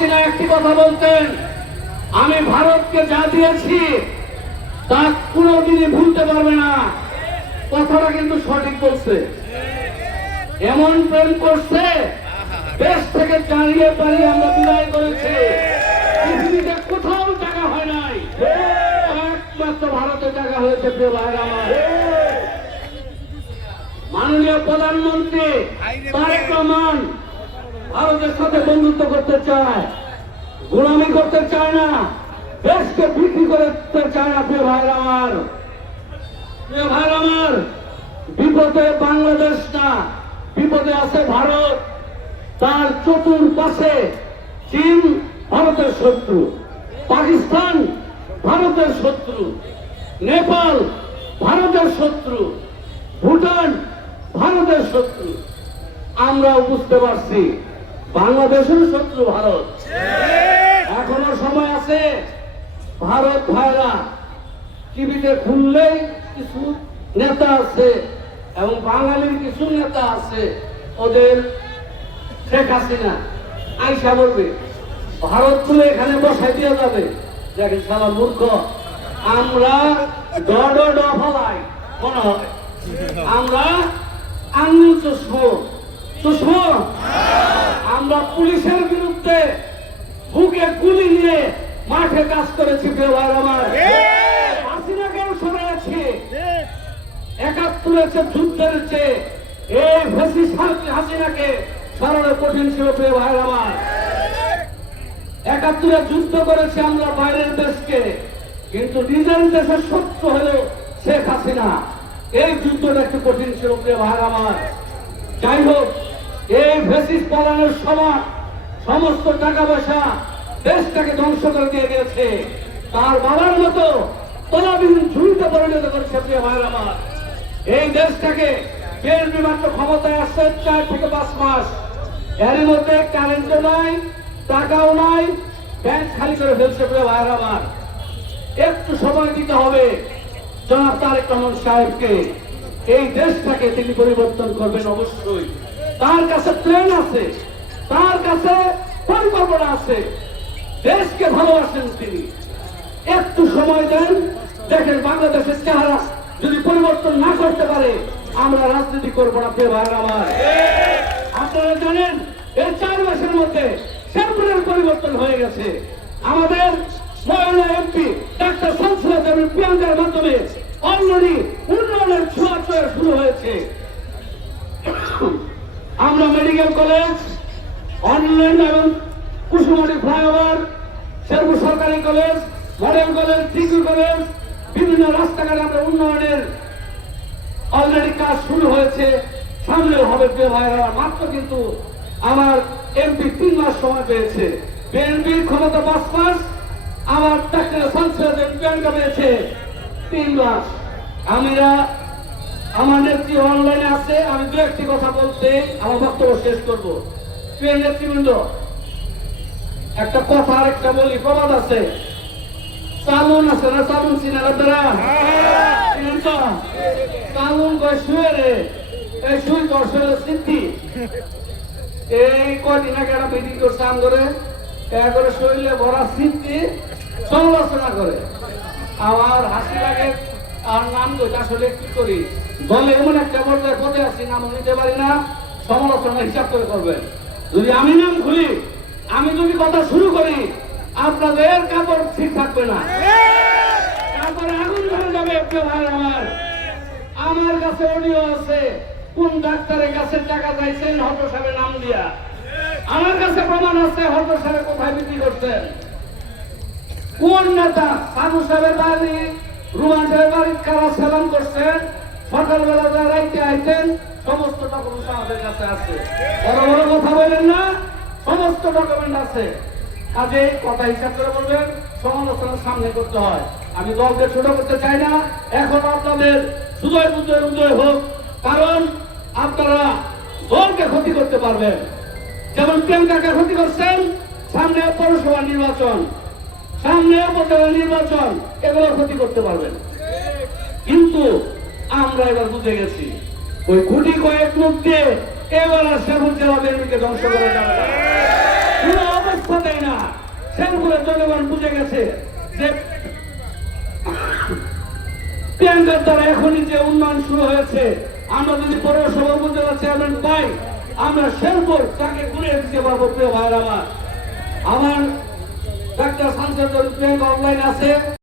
হাসিনা একটি কথা বলতেন, আমি ভারতকে যা দিয়েছি তা কোনোদিনই ভুলতে পারবে না। কথাটা কিন্তু সঠিক বলছে। এমন প্রেম করছে, দেশ থেকে জানিয়ে পারিয়ে আমরা বিদায় করেছি। পৃথিবীতে কোথাও জায়গা হয় নাই, একমাত্র ভারতে জায়গা হয়েছে। প্রিয় ভাইরা আমার, মাননীয় প্রধানমন্ত্রী তারেক রহমান ভারতের সাথে বন্ধুত্ব করতে চায়, গোলামি করতে চায় না, দেশকে বিক্রি করতে চায় না। প্রিয় ভাইরা আমার, প্রিয় ভাইরা আমার, বিপদে বাংলাদেশ না, বিপদে আছে ভারত। তার চতুর্পাশে চীন ভারতের শত্রু, পাকিস্তান ভারতের শত্রু, নেপাল ভারতের শত্রু, ভুটান ভারতের শত্রু। আমরা বুঝতে পারছি বাংলাদেশের শত্রু ভারত। এখনো সময় আছে। ভারত ভাইরা টিভিতে খুললেই কিছু নেতা আছে এবং বাঙালির কিছু নেতা আছে, ওদের শেখ হাসিনা আইসা বলবে ভারত তুলে এখানে বসাই দিয়ে যাবে। দেখেন সারা মূর্খ, আমরা ফলাই মনে হয় আমরা আঙুল চুষবো। আমরা পুলিশের বিরুদ্ধে বুকে গুলি নিয়ে মাঠে কাজ করেছি। প্রিয় ভাই আমার, হাসিনাকেও সরাইছি। ৭১ যুদ্ধের চেয়ে এই ফ্যাসিস্ট হাসিনাকে সরানো কঠিন ছিল। প্রিয় ভাই আমার, ৭১ যুদ্ধ করেছি আমরা বাইরের দেশকে, কিন্তু নিজের দেশের শত্রু হলো শেখ হাসিনা। এই যুদ্ধটা একটু কঠিন ছিল। প্রিয় ভাই আমার, যাই হোক, এই ফ্যাসিস্ট পালানোর সময় সমস্ত টাকা পয়সা দেশটাকে ধ্বংস করে দিয়ে গেছে। তার বাবার মতো তলাবিহীন ঝুড়িতে পরিণত করেছে। প্রিয় ভাই আমার, এই দেশটাকে বিএনপি মাত্র ক্ষমতায় আসছে ৪ থেকে ৫ মাস, এর মধ্যে কারেন্টও নাই, টাকাও নাই, ব্যাংক খালি করে ফেলছে। প্রিয় ভাই আমার, একটু সময় দিতে হবে জনাব তারেক রহমান সাহেবকে। এই দেশটাকে তিনি পরিবর্তন করবেন অবশ্যই। তার কাছে প্ল্যান আছে, তার কাছে পরিকল্পনা আছে, দেশকে ভালোবাসেন তিনি। একটু সময় দেন, দেখেন বাংলাদেশের চেহারা যদি পরিবর্তন না করতে পারে আমরা রাজনীতি করবো না। প্রিয় ভাই আমার, আপনারা জানেন এই ৪ মাসের মধ্যে শেরপুরের পরিবর্তন হয়ে গেছে। আমাদের মহিলা এমপি ডাক্তার শামসুল দেবীর প্রিয়াঙ্কার মাধ্যমে অলরেডি উন্নয়নের ছোঁয়া শুরু হয়েছে। আমরা মেডিকেল কলেজ, অনলাইন এবং কুসুমারি ফ্লাইওভার, শেরপুর সরকারি college, model college, degree college, বিভিন্ন রাস্তাঘাটে আমরা উন্নয়নের অলরেডি কাজ শুরু হয়েছে, সামনেও হবে। প্রিয় ভাইরা, মাত্র কিন্তু আমার এমপি 3 মাস সময় পেয়েছে, বিএনপির ক্ষমতা 5 মাস, আমার ডাক্তার শামসুল প্রিয়াঙ্কা পেয়েছে 3 মাস। আমার নেত্রী অনলাইনে আছে, আমি দু একটি কথা বলতে আমার বক্তব্য শেষ করব। প্রিয় নেতৃবৃন্দ, একটা কথা আরেকটা বলি, প্রবাদ আছে, চালুন আছে না, চালুন চিনারা দ্বারা চালুন কয় শুয়ে রে, এই শুই করছে সিদ্ধি। এই কয়দিন আগে একটা মিটিং করছে করে করে শরীরে ভরা সিদ্ধি সমালোচনা করে। আমার হাসি লাগে, আর নাম কই আসলে কি করি, দলে এমন একটা পর্যায়ে পদে আছি, নাম নিতে পারি না, সমালোচনা হিসাব করে করবেন। যদি আমি নাম খুলি, আমি যদি কথা শুরু করি, আপনাদের কাপড় ঠিক থাকবে না, তারপরে আগুন ধরে যাবে। প্রিয় ভাই আমার কাছে অডিও আছে, কোন ডাক্তারের কাছে টাকা চাইছেন হত সাহেবের নাম দিয়া। আমার কাছে প্রমাণ আছে হত সাহেব কোথায় বিক্রি করছেন, কোন নেতা সাধু সাহেবের বাড়ি, রুমান সাহেবের বাড়ি কারা সালাম করছেন, সকালবেলা যারা রাইতে আইতেন, সমস্ত ডকুমেন্ট আমাদের কাছে আছে। বড় বড় কথা বলেন না, সমস্ত ডকুমেন্ট আছে। কাজে কথা হিসাব করে বলবেন, সমালোচনার সামনে করতে হয়। আমি দলকে ছোট করতে চাই না, এখন আপনাদের সুদয় উদয় হোক, কারণ আপনারা দলকে ক্ষতি করতে পারবেন। যেমন প্রিয়াঙ্কাকে ক্ষতি করছেন, সামনে পৌরসভা নির্বাচন, সামনে উপজেলা নির্বাচন, এগুলো ক্ষতি করতে পারবেন। কিন্তু আমরা এবার বুঝে গেছি, ওই গুটি কয়েক লোক দিয়ে এবার আর শেরপুর জেলা বিএনপিকে ধ্বংস করা যাবে না, কোনো অবস্থাতেই না। শেরপুরের জনগণ বুঝে গেছে যে প্রিয়াঙ্কার দ্বারা এখনই যে উন্নয়ন শুরু হয়েছে, আমরা যদি পৌরসভা উপজেলা চেয়ারম্যান পাই, আমরা শেরপুর তাকে ঘুরে দিতে পারবো। প্রিয় ভাইয়ের আমার ডাক্তার সানসার প্রিয়াঙ্কা অনলাইন আছে।